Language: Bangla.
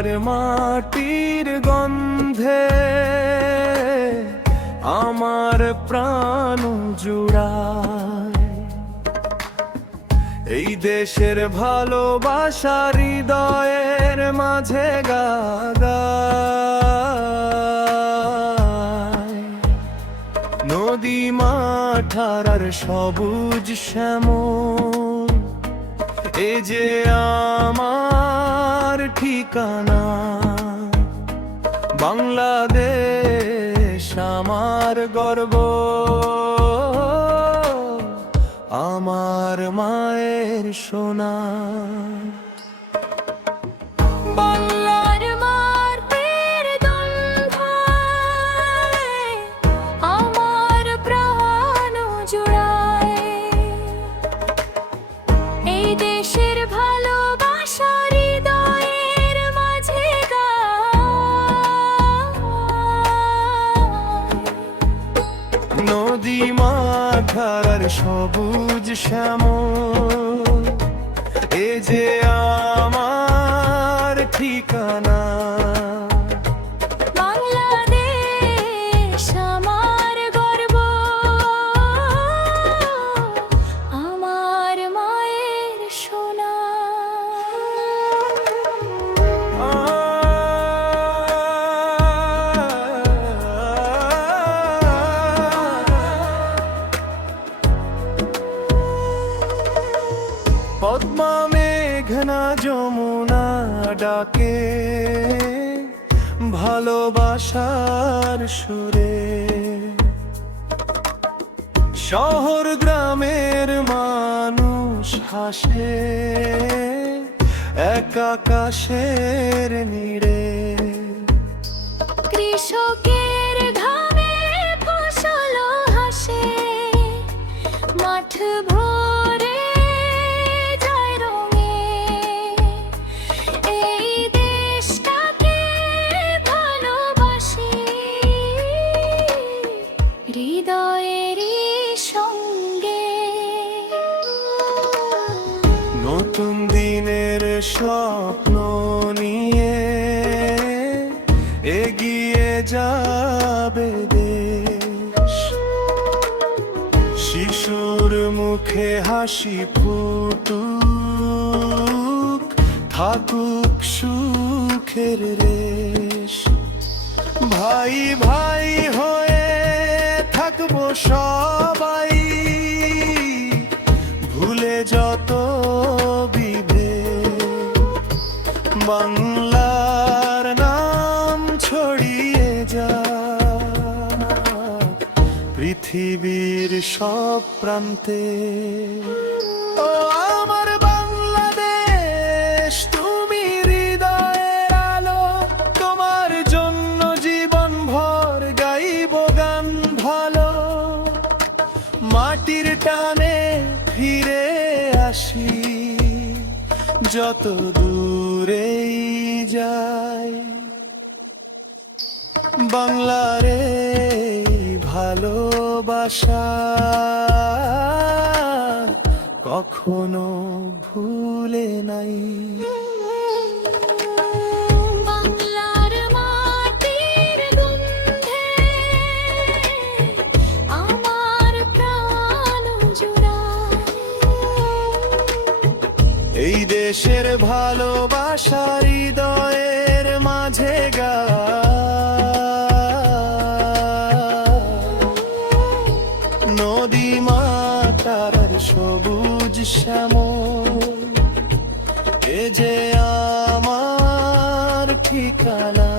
বাংলার মাটির গন্ধে আমার প্রাণ জুড়ায়। এই দেশের ভালোবাসা হৃদয়ের মাঝে গায়। নদী মাঠার আর সবুজ শ্যামল, এ যে আমার ঠিকানা। বাংলাদেশ আমার গর্ব, আমার মায়ের সোনা। বাংলার মাটির গন্ধায় আমার প্রাণ জুড়ায়। এই দেশের ভালোবাসা হৃদয়ের মাঝে গায়। নদী মাঠার সবুজ শ্যামল, এ যে আমার ঠিকানা। বাংলাদেশ আমার গর্ব, আমার মায়ের সোনা। পদ্মা মেঘনা যমুনা ডাকে ভালোবাসার সুরে। শহর গ্রামের মানুষ হাসে এক আকাশের নীড়ে। কৃষকের ঘামে ফসল হাসে, মাঠ ভরে যায় রঙে। এই দেশটাকে ভালোবাসি হৃদয়েরই সঙ্গে। নতুন দিনের স্বপ্ন নিয়ে এগিয়ে যাবে দেশ। শিশুর মুখে হাসি ফুটুক, থাকুক সুখের রেশ। ভাই ভাই হয়ে থাকবো সবাই, ভুলে যত বিভেদ। বাংলার নাম ছড়িয়ে যাক পৃথিবীর সব প্রান্তে। ও আমার বাংলাদেশ, তুমি হৃদয়ের আলো। তোমার জন্য জীবন ভর গাইব গান ভালো। মাটির টানে ফিরে আসি যত দূরেই যাই। বাংলার এই ভালোবাসা কখনো ভুলে নাই। বাংলার মাটির গন্ধে আমার প্রাণ জুড়ায়। এই দেশের ভালোবাসা হৃদয়ের মাঝে গায়। নদী মাতার সবুজ শ্যামল, এ যে আমার ঠিকানা।